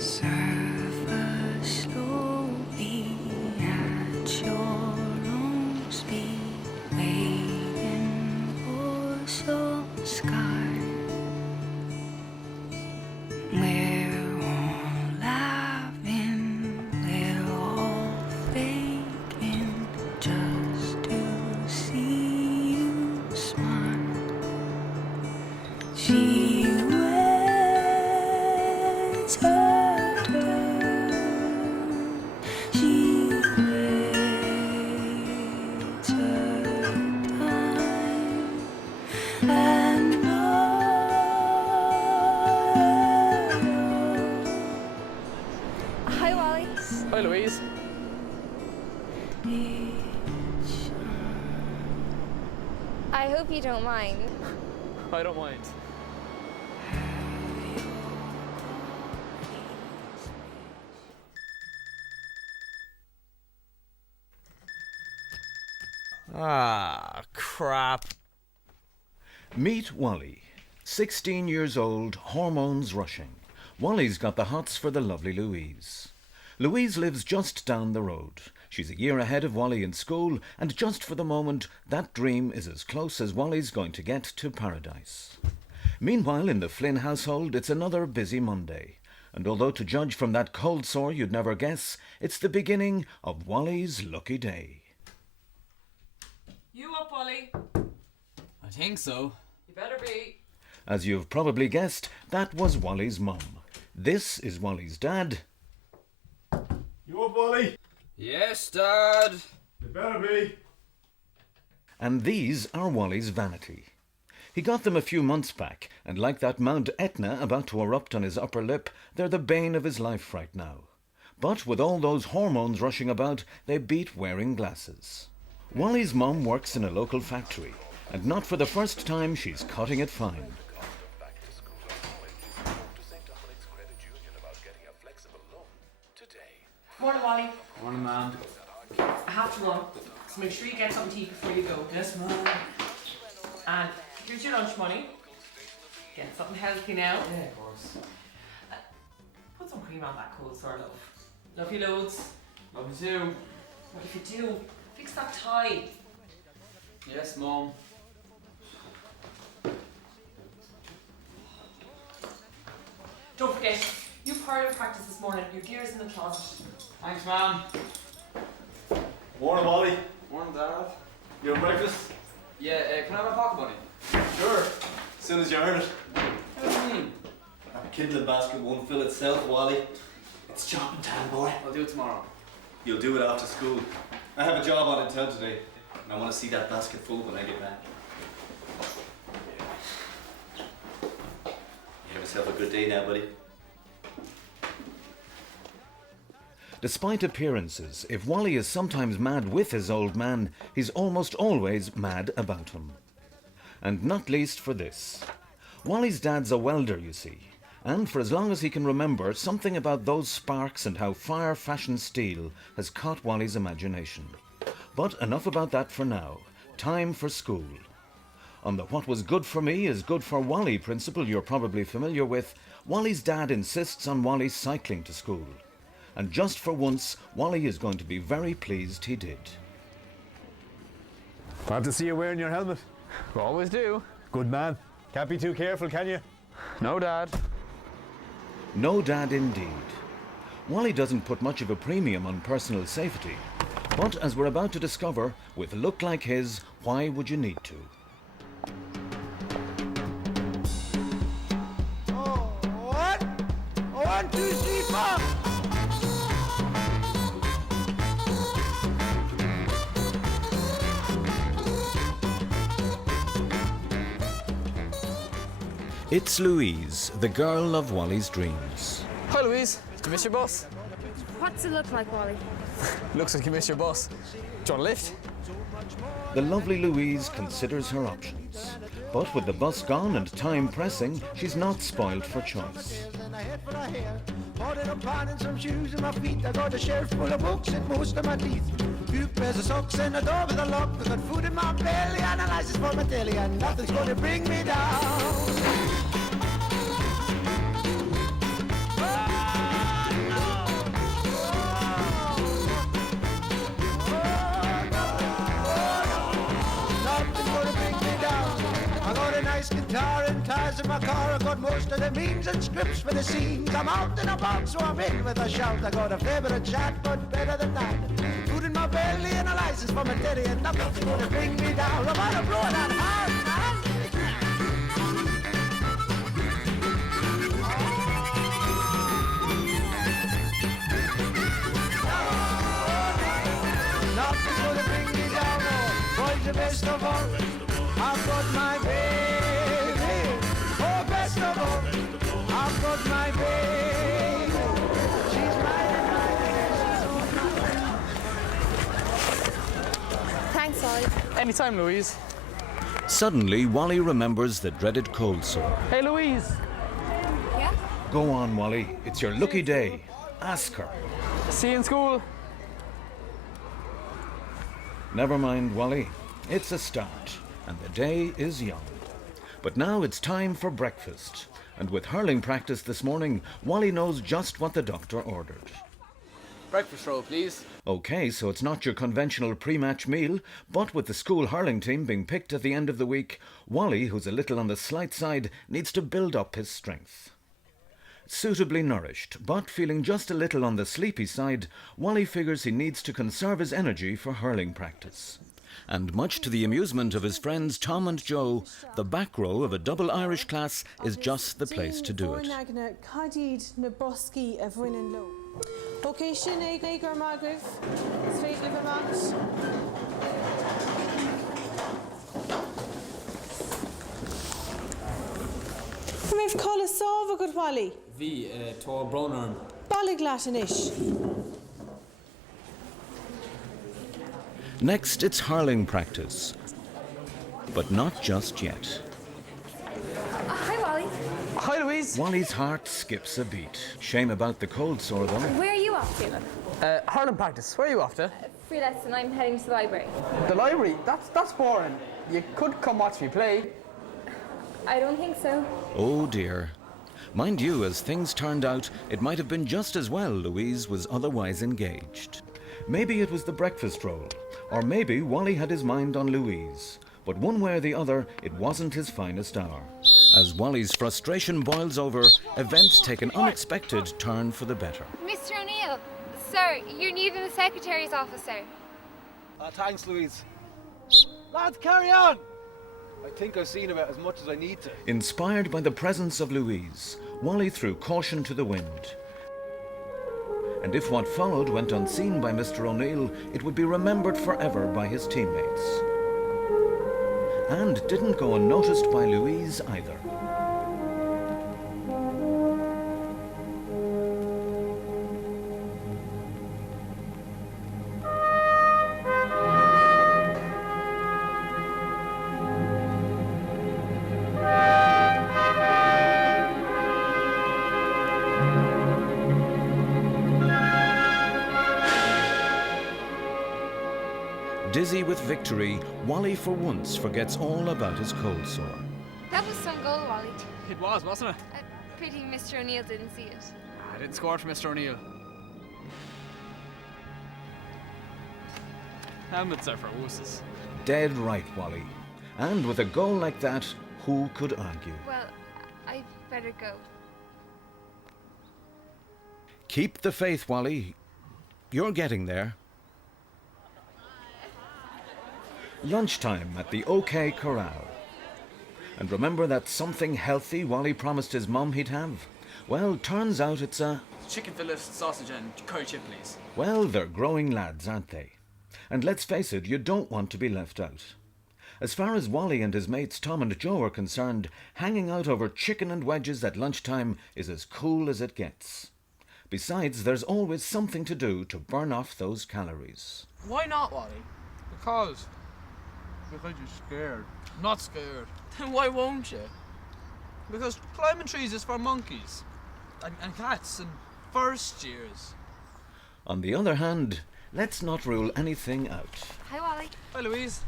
Serve us slowly at your own speed, waiting for some sky. We're all laughing, we're all faking, just to see you smile. She waits her turn. She waits her time. And Hi, Wally. Hi, Louise. I hope you don't mind. I don't mind. Ah, crap. Meet Wally. 16 years old, hormones rushing. Wally's got the hots for the lovely Louise. Louise lives just down the road. She's a year ahead of Wally in school, and just for the moment, that dream is as close as Wally's going to get to paradise. Meanwhile, in the Flynn household, it's another busy Monday. And although to judge from that cold sore you'd never guess, it's the beginning of Wally's lucky day. You up, Wally? I think so. You better be. As you've probably guessed, that was Wally's mum. This is Wally's dad. You up, Wally? Yes, Dad. You better be. And these are Wally's vanity. He got them a few months back, and like that Mount Etna about to erupt on his upper lip, they're the bane of his life right now. But with all those hormones rushing about, they beat wearing glasses. Wally's mum works in a local factory, and not for the first time she's cutting it fine. Morning, Wally. Morning, ma'am. I have to run, so make sure you get something to eat before you go. Yes, ma'am. And here's your lunch money. Get something healthy now. Yeah, of course. Put some cream on that coleslaw, love. Love you loads. Love you too. What if you do? Fix that tie. Yes, Mum. Don't forget, you pirate practice this morning. Your gear's in the closet. Thanks, ma'am. Morning, Wally. Morning, Dad. You have breakfast? Yeah, can I have a pocket money? Sure. As soon as you earn it. What do you mean? That kindling basket won't fill itself, Wally. It's chopping time, boy. I'll do it tomorrow. You'll do it after school. I have a job on in town today, and I want to see that basket full when I get back. You have yourself a good day now, buddy. Despite appearances, if Wally is sometimes mad with his old man, he's almost always mad about him. And not least for this. Wally's dad's a welder, you see, and for as long as he can remember, something about those sparks and how fire fashioned steel has caught Wally's imagination. But enough about that for now. Time for school. On the what was good for me is good for Wally principle you're probably familiar with, Wally's dad insists on Wally cycling to school. And just for once, Wally is going to be very pleased he did. Glad to see you wearing your helmet. We always do. Good man. Can't be too careful, can you? No, Dad. No dad indeed. Wally doesn't put much of a premium on personal safety. But as we're about to discover, with a look like his, why would you need to? Oh, what? 1, 2, 3, 4. It's Louise, the girl of Wally's dreams. Hi, Louise. Did you miss your bus? What's it look like, Wally? Looks like you missed your bus. Do you want a lift? The lovely Louise considers her options. But with the bus gone and time pressing, she's not spoiled for choice. Bought it up on and some shoes in my feet. I got a shelf full of books and most of my teeth. Few pairs of socks and a door with a lock. I got food in my belly and a license for my telly, and nothing's gonna bring me down. Guitar and ties in my car, I got most of the means and scripts for the scenes. I'm out in a box, so I'm in with a shout. I got a favourite chat, but better than that. Food in my belly and a license for my daddy, and nothing's gonna bring me down. I'm on a blow that hard, man. Nothing's gonna bring me down, oh, boys, the best of all. I've got my baby, oh, best of all. I've got my baby, she's mine and mine. Thanks, Wally. Anytime, Louise. Suddenly, Wally remembers the dreaded cold sore. Hey, Louise. Yeah? Go on, Wally. It's your lucky day. Ask her. See you in school. Never mind, Wally. It's a start, and the day is young. But now it's time for breakfast. And with hurling practice this morning, Wally knows just what the doctor ordered. Breakfast roll, please. Okay, so it's not your conventional pre-match meal, but with the school hurling team being picked at the end of the week, Wally, who's a little on the slight side, needs to build up his strength. Suitably nourished, but feeling just a little on the sleepy side, Wally figures he needs to conserve his energy for hurling practice. And much to the amusement of his friends Tom and Joe, the back row of a double Irish class is just the place to do it. Okay, sin ag gur magrih, sfeid live amach. We've called a sova good Wally. Bhí tó bronnarm. Ballig Latinish. Next, it's hurling practice. But not just yet. Hi, Wally. Hi, Louise. Wally's heart skips a beat. Shame about the cold sore, though. Where are you off to, then? Hurling practice. Where are you off to? Free lesson. I'm heading to the library. The library. That's boring. You could come watch me play. I don't think so. Oh dear. Mind you, as things turned out, it might have been just as well Louise was otherwise engaged. Maybe it was the breakfast roll, or maybe Wally had his mind on Louise. But one way or the other, it wasn't his finest hour. As Wally's frustration boils over, events take an unexpected turn for the better. Mr. O'Neill, sir, you're new to the secretary's office, sir. Thanks, Louise. Lads, carry on! I think I've seen about as much as I need to. Inspired by the presence of Louise, Wally threw caution to the wind. And if what followed went unseen by Mr. O'Neill, it would be remembered forever by his teammates. And didn't go unnoticed by Louise either. Dizzy with victory, Wally for once forgets all about his cold sore. That was some goal, Wally. It was, wasn't it? Pity Mr. O'Neill didn't see it. I didn't score for Mr. O'Neill. Helmets are for wusses. Dead right, Wally. And with a goal like that, who could argue? Well, I'd better go. Keep the faith, Wally. You're getting there. Lunchtime at the OK Corral. And remember that something healthy Wally promised his mum he'd have? Well, turns out it's a... Chicken fillet, sausage and curry chip, please. Well, they're growing lads, aren't they? And let's face it, you don't want to be left out. As far as Wally and his mates Tom and Joe are concerned, hanging out over chicken and wedges at lunchtime is as cool as it gets. Besides, there's always something to do to burn off those calories. Why not, Wally? Because you're scared. Not scared. Then why won't you? Because climbing trees is for monkeys. And cats and first years. On the other hand, let's not rule anything out. Hi, Wally. Hi, Louise.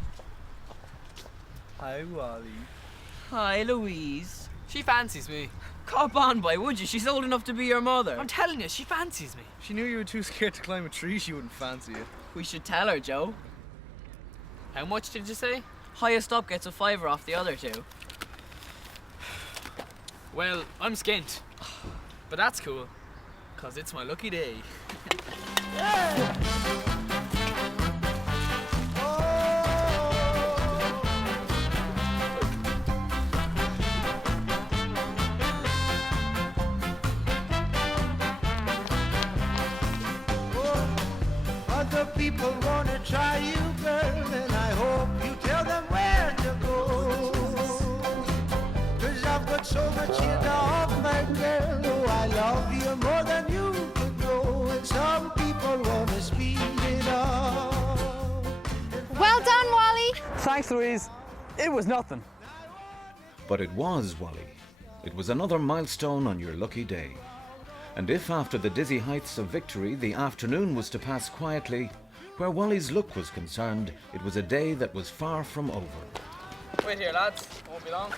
Hi, Wally. Hi, Louise. She fancies me. Cop on, boy, would you? She's old enough to be your mother. I'm telling you, she fancies me. She knew you were too scared to climb a tree, she wouldn't fancy you. We should tell her, Joe. How much did you say? Highest up gets a fiver off the other two. Well, I'm skint. But that's cool, 'cause it's my lucky day. Other people wanna try you, girl, and I hope you tell them where to go. 'Cause I've got so much here to offer, girl. Oh, I love you more than you could know. And some people wanna speed it up. Well done, Wally. Thanks, Louise. It was nothing. But it was Wally. It was another milestone on your lucky day. And if after the dizzy heights of victory the afternoon was to pass quietly, where Wally's look was concerned, it was a day that was far from over. Wait here, lads. Won't be long.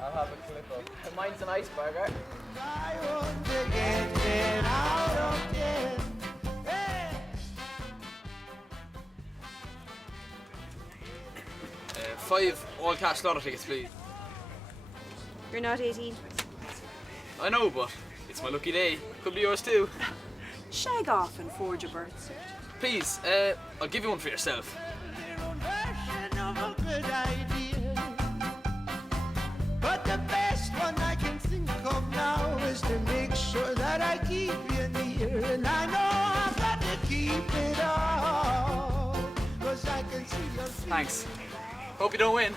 I'll have a clip up. Mine's an iceberger. I want to get it out of here. Hey! 5 all cash lotto tickets, please. You're not 18. I know, but it's my lucky day. Could be yours too. Shag off and forge a birth cert. Please, I'll give you one for yourself. Their own version of a good idea. But the best one I can think of now is to make sure that I keep you near. And I know I've got to keep it up, 'cause I can see your feet. Thanks. Hope you don't win.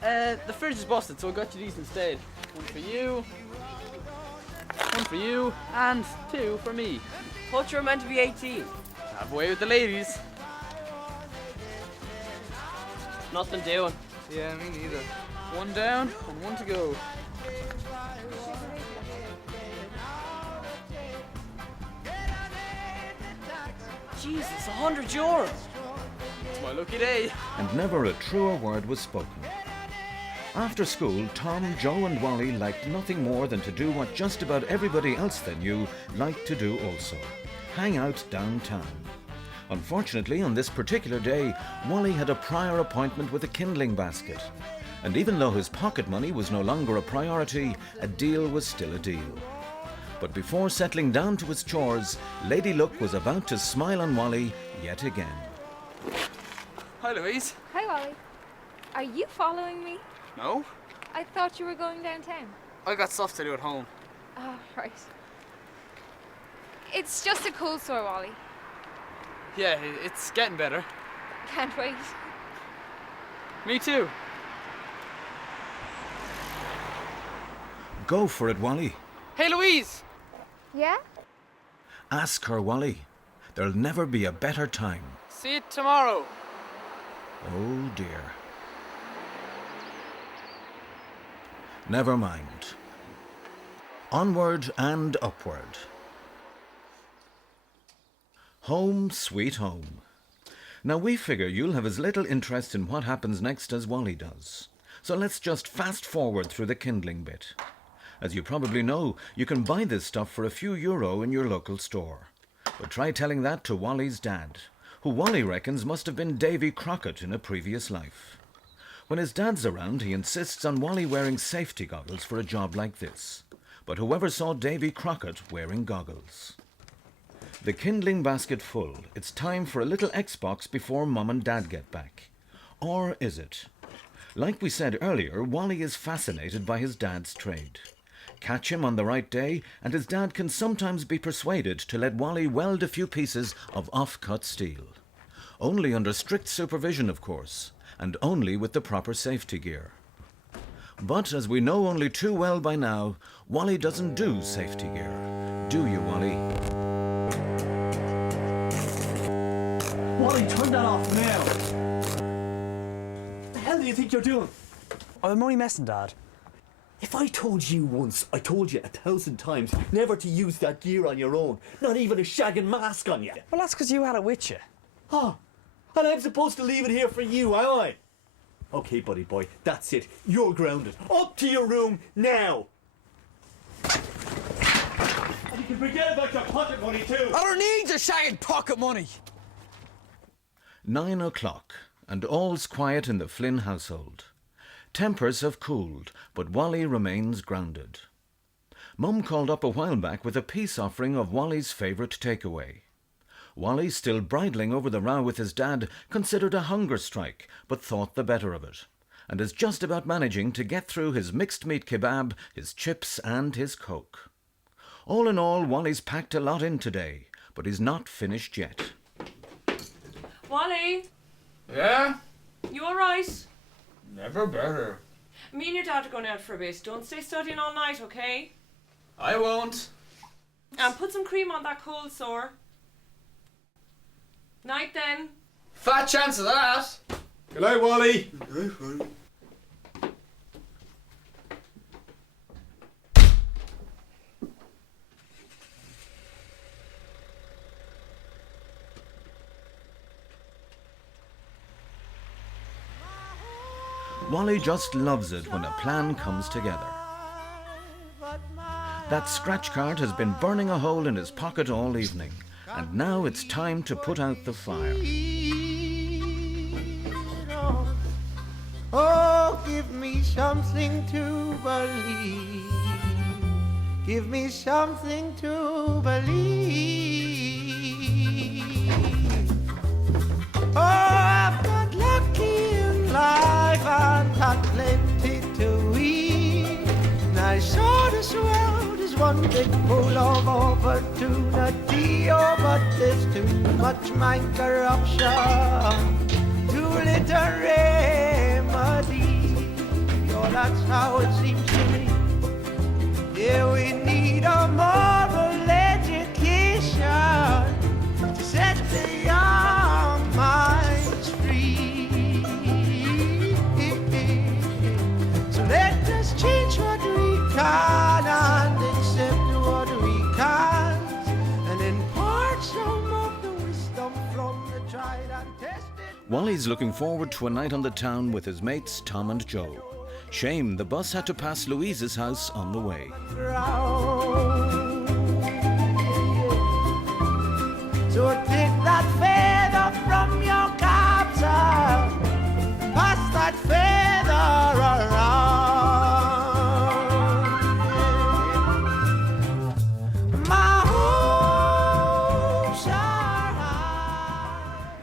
The fridge is busted, so I got you these instead. One for you, and 2 for me. Thought you were meant to be 18. Have away with the ladies. Nothing doing. Yeah, me neither. 1 down and 1 to go. Jesus, €100. It's my lucky day. And never a truer word was spoken. After school, Tom, Joe and Wally liked nothing more than to do what just about everybody else they knew liked to do also: hang out downtown. Unfortunately, on this particular day, Wally had a prior appointment with a kindling basket. And even though his pocket money was no longer a priority, a deal was still a deal. But before settling down to his chores, Lady Luck was about to smile on Wally yet again. Hi, Louise. Hi, Wally. Are you following me? No? I thought you were going downtown. I got stuff to do at home. Oh, right. It's just a cold sore, Wally. Yeah, it's getting better. Can't wait. Me too. Go for it, Wally. Hey, Louise! Yeah? Ask her, Wally. There'll never be a better time. See you tomorrow. Oh dear. Never mind. Onward and upward. Home sweet home. Now we figure you'll have as little interest in what happens next as Wally does. So let's just fast forward through the kindling bit. As you probably know, you can buy this stuff for a few euro in your local store. But try telling that to Wally's dad, who Wally reckons must have been Davy Crockett in a previous life. When his dad's around, he insists on Wally wearing safety goggles for a job like this. But whoever saw Davy Crockett wearing goggles? The kindling basket full, it's time for a little Xbox before Mum and Dad get back. Or is it? Like we said earlier, Wally is fascinated by his dad's trade. Catch him on the right day, and his dad can sometimes be persuaded to let Wally weld a few pieces of off-cut steel. Only under strict supervision, of course, and only with the proper safety gear. But as we know only too well by now, Wally doesn't do safety gear. Do you, Wally? Wally, turn that off now! What the hell do you think you're doing? I'm only messing, Dad. If I told you once, I told you 1,000 times never to use that gear on your own. Not even a shagging mask on you. Well, that's because you had it with you. Oh, and I'm supposed to leave it here for you, am I? Okay, buddy boy, that's it. You're grounded. Up to your room now! And you can forget about your pocket money too! I don't need your shagging pocket money! 9 o'clock, and all's quiet in the Flynn household. Tempers have cooled, but Wally remains grounded. Mum called up a while back with a peace offering of Wally's favourite takeaway. Wally, still bridling over the row with his dad, considered a hunger strike, but thought the better of it, and is just about managing to get through his mixed meat kebab, his chips and his Coke. All in all, Wally's packed a lot in today, but he's not finished yet. Wally, Yeah? you alright? Never better. Me and your dad are going out for a bit. Don't stay studying all night, okay? I won't. And put some cream on that cold sore. Night then. Fat chance of that. Good night, Wally. Wally just loves it when a plan comes together. That scratch card has been burning a hole in his pocket all evening, and now it's time to put out the fire. Oh, give me something to believe. Give me something to believe. Oh, I've got lucky in life and got plenty to eat. And I saw this world as one big pool of opportunity. Oh, but there's too much mind corruption, too little remedy. Oh, that's how it seems to me. Yeah, we need a moral education to set the young minds free. So let us change what we can and accept what we can't, and impart some of the wisdom from the tried and tested. Wally's looking forward to a night on the town with his mates Tom and Joe. Shame the bus had to pass Louise's house on the way. So take that feather from your cap, sir. Pass that feather around. My hopes are high.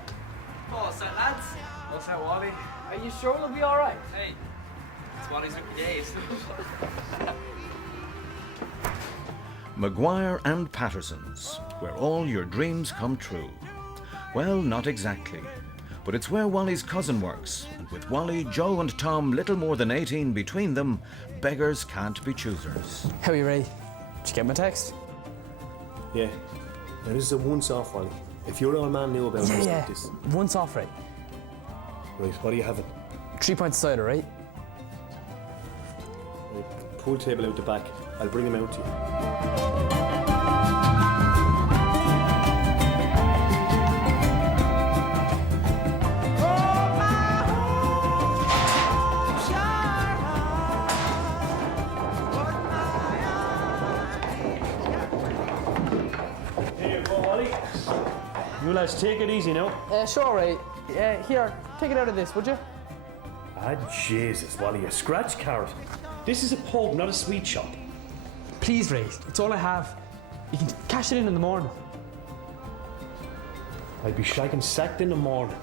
Oh, so lads, What's that, Wally? are you sure it'll be alright? Hey, it's Wally's Lucky days. Maguire and Patterson's, where all your dreams come true. Well, not exactly, but it's where Wally's cousin works, and with Wally, Joe and Tom little more than 18 between them, beggars can't be choosers. How are you, Ray? Did you get my text? Yeah. Now, this is a once-off, Wally. If your old man knew about something like this. Once off, Ray. Right, what are you having? 3 pints of cider, right? Right, pool table out the back. I'll bring him out to you. Here you go, Wally. You lads take it easy now. Sure, Ray. Here, take it out of this, would you? Ah, Jesus, Wally, a scratch card. This is a pub, not a sweet shop. Please, Ray. It's all I have. You can cash it in the morning. I'd be shagging sacked in the morning.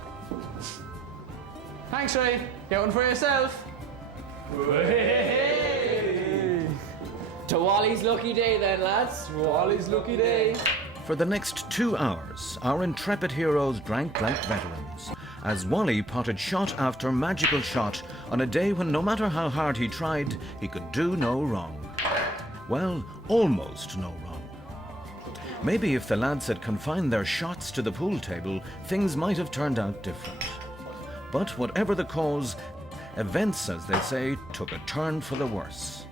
Thanks, Ray. Get one for yourself. To Wally's lucky day then, lads. Wally's lucky day. For the next 2 hours, our intrepid heroes drank like veterans, as Wally potted shot after magical shot on a day when no matter how hard he tried, he could do no wrong. Well, almost no wrong. Maybe if the lads had confined their shots to the pool table, things might have turned out different. But whatever the cause, events, as they say, took a turn for the worse.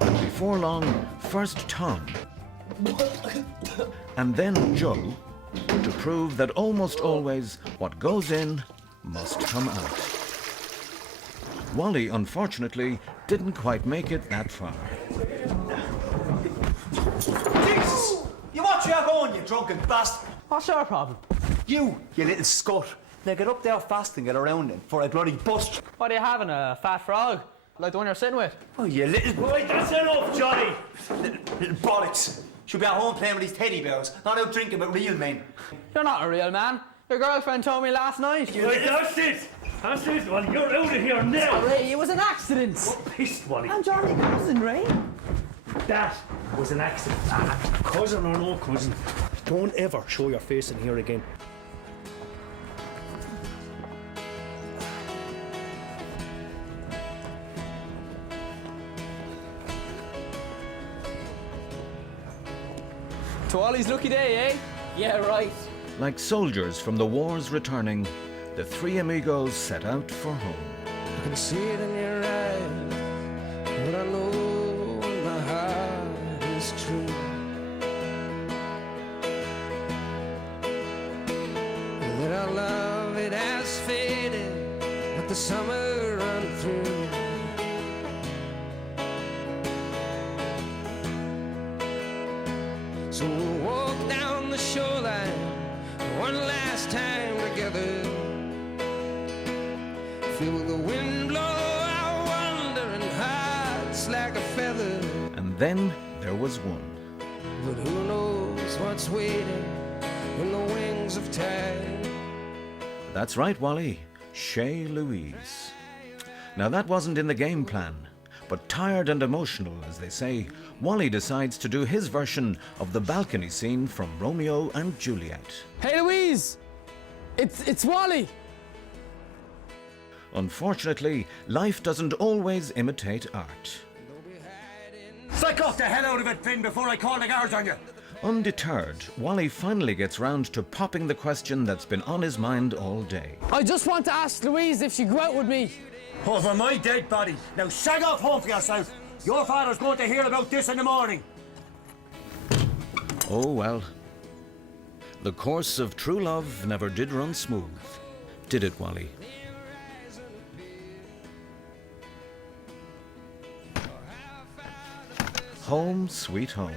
And before long, first Tom, and then Joe, were to prove that almost always what goes in must come out. Wally, unfortunately, didn't quite make it that far. Jesus! You watch where you're going, you drunken bastard! What's your problem? You little scut. Now get up there fast and get around him for a bloody bust. What are you having, a fat frog? Like the one you're sitting with? Oh, you little boy, that's enough, Johnny! Little bollocks. Should be at home playing with these teddy bears, not out drinking with real men. You're not a real man. Your girlfriend told me last night. Right, that's it! That's it, Wally, you're out of here now! Ray, it was an accident. What pissed, Wally? I'm Johnny cousin, Ray. That was an accident. Cousin or no cousin, don't ever show your face in here again. To Wally's lucky day, eh? Yeah, right. Like soldiers from the wars returning, the three amigos set out for home. I can see it in your eyes, but I know my heart is true. That our love, it has faded, but the summer run through. So we'll walk down the shoreline one last time together. Feel the wind blow our wandering hearts like a feather. And then there was one. But who knows what's waiting in the wings of time. That's right, Wally. Chez Louise. Now that wasn't in the game plan, but tired and emotional, as they say, Wally decides to do his version of the balcony scene from Romeo and Juliet. Hey, Louise! It's Wally! Unfortunately, life doesn't always imitate art. Psych off the hell out of it, Finn, before I call the guards on you! Undeterred, Wally finally gets round to popping the question that's been on his mind all day. I just want to ask Louise if she'd go out with me. Over my dead body. Now shag off home for yourself. Your father's going to hear about this in the morning. Oh well. The course of true love never did run smooth, did it, Wally? Home sweet home.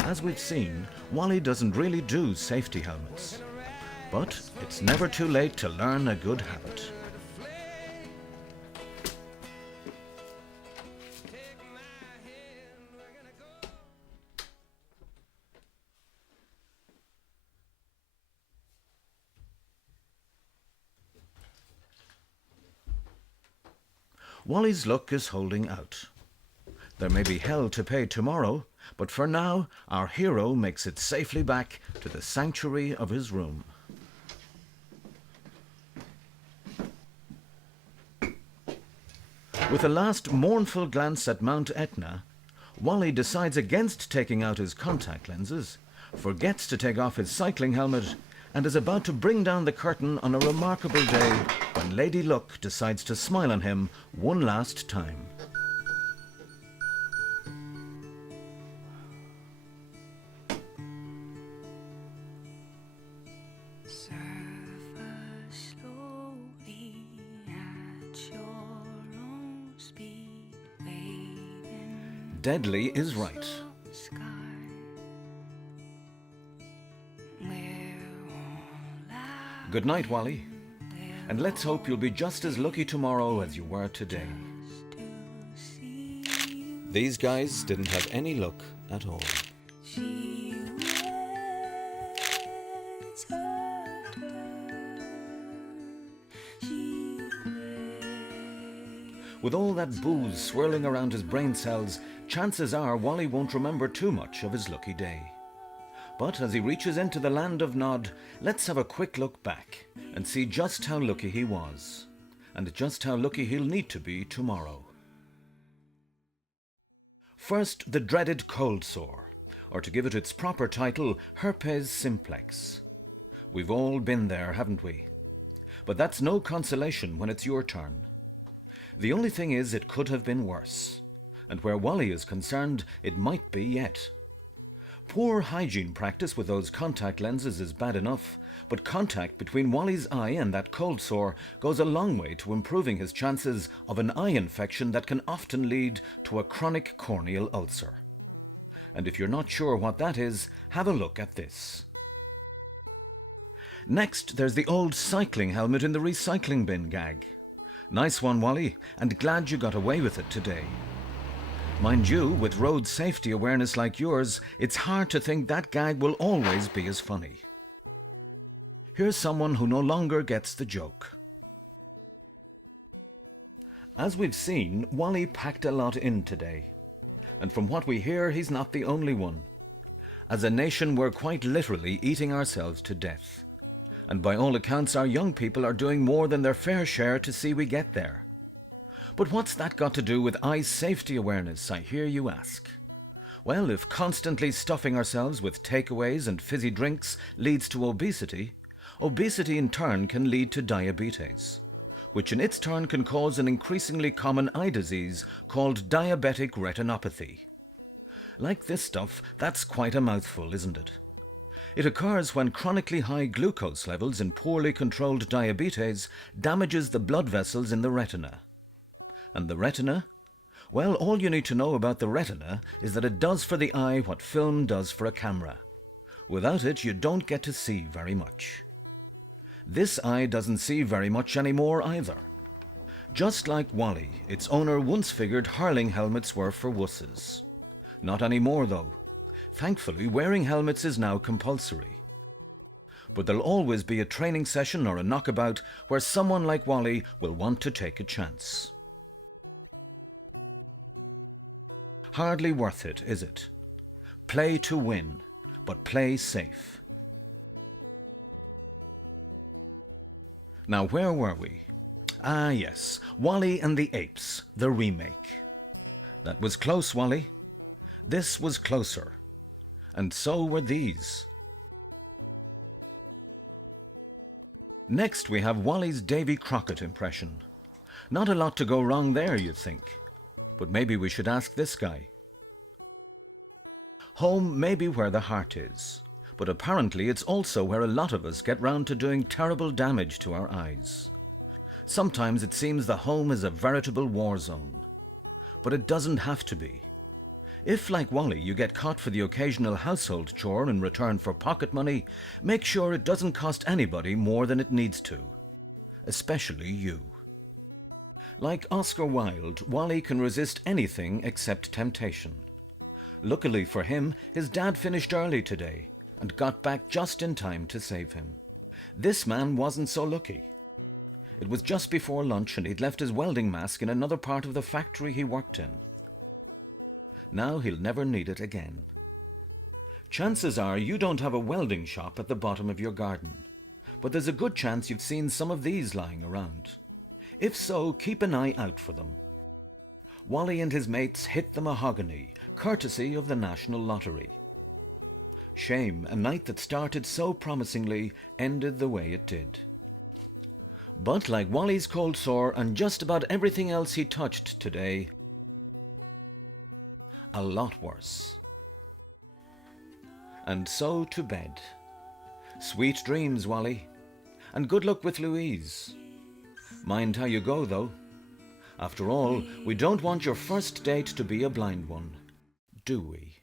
As we've seen, Wally doesn't really do safety helmets. But it's never too late to learn a good habit. Wally's luck is holding out. There may be hell to pay tomorrow, but for now, our hero makes it safely back to the sanctuary of his room. With a last mournful glance at Mount Etna, Wally decides against taking out his contact lenses, forgets to take off his cycling helmet, and is about to bring down the curtain on a remarkable day when Lady Luck decides to smile on him one last time. Surf us slowly at your own speed, waving Deadly is right. sky. We're all out Good night, Wally. And let's hope you'll be just as lucky tomorrow as you were today. to see you. These guys didn't have any luck at all. She waits her turn. She waits. With all that booze swirling around his brain cells, chances are Wally won't remember too much of his lucky day. But as he reaches into the land of Nod, let's have a quick look back and see just how lucky he was, and just how lucky he'll need to be tomorrow. First, the dreaded cold sore, or to give it its proper title, herpes simplex. We've all been there, haven't we? But that's no consolation when it's your turn. The only thing is it could have been worse, and where Wally is concerned, it might be yet. Poor hygiene practice with those contact lenses is bad enough, but contact between Wally's eye and that cold sore goes a long way to improving his chances of an eye infection that can often lead to a chronic corneal ulcer. And if you're not sure what that is, have a look at this. Next, there's the old cycling helmet in the recycling bin gag. Nice one, Wally, and glad you got away with it today. Mind you, with road safety awareness like yours, it's hard to think that gag will always be as funny. Here's someone who no longer gets the joke. As we've seen, Wally packed a lot in today. And from what we hear, he's not the only one. As a nation, we're quite literally eating ourselves to death. And by all accounts, our young people are doing more than their fair share to see we get there. But what's that got to do with eye safety awareness, I hear you ask? Well, if constantly stuffing ourselves with takeaways and fizzy drinks leads to obesity, obesity in turn can lead to diabetes, which in its turn can cause an increasingly common eye disease called diabetic retinopathy. Like this stuff, that's quite a mouthful, isn't it? It occurs when chronically high glucose levels in poorly controlled diabetes damages the blood vessels in the retina. And the retina? Well, all you need to know about the retina is that it does for the eye what film does for a camera. Without it, you don't get to see very much. This eye doesn't see very much anymore either. Just like Wally, its owner once figured hurling helmets were for wusses. Not anymore, though. Thankfully, wearing helmets is now compulsory. But there'll always be a training session or a knockabout where someone like Wally will want to take a chance. Hardly worth it, is it? Play to win, but play safe. Now, where were we? Ah, yes, Wally and the Apes, the remake. That was close, Wally. This was closer. And so were these. Next, we have Wally's Davy Crockett impression. Not a lot to go wrong there, you'd think. But maybe we should ask this guy. Home may be where the heart is, but apparently it's also where a lot of us get round to doing terrible damage to our eyes. Sometimes it seems the home is a veritable war zone. But it doesn't have to be. If, like Wally, you get caught for the occasional household chore in return for pocket money, make sure it doesn't cost anybody more than it needs to. Especially you. Like Oscar Wilde, Wally can resist anything except temptation. Luckily for him, his dad finished early today and got back just in time to save him. This man wasn't so lucky. It was just before lunch and he'd left his welding mask in another part of the factory he worked in. Now he'll never need it again. Chances are you don't have a welding shop at the bottom of your garden, but there's a good chance you've seen some of these lying around. If so, keep an eye out for them. Wally and his mates hit the mahogany, courtesy of the National Lottery. Shame, a night that started so promisingly ended the way it did. But like Wally's cold sore and just about everything else he touched today, a lot worse. And so to bed. Sweet dreams, Wally, and good luck with Louise. Mind how you go, though. After all, we don't want your first date to be a blind one, do we?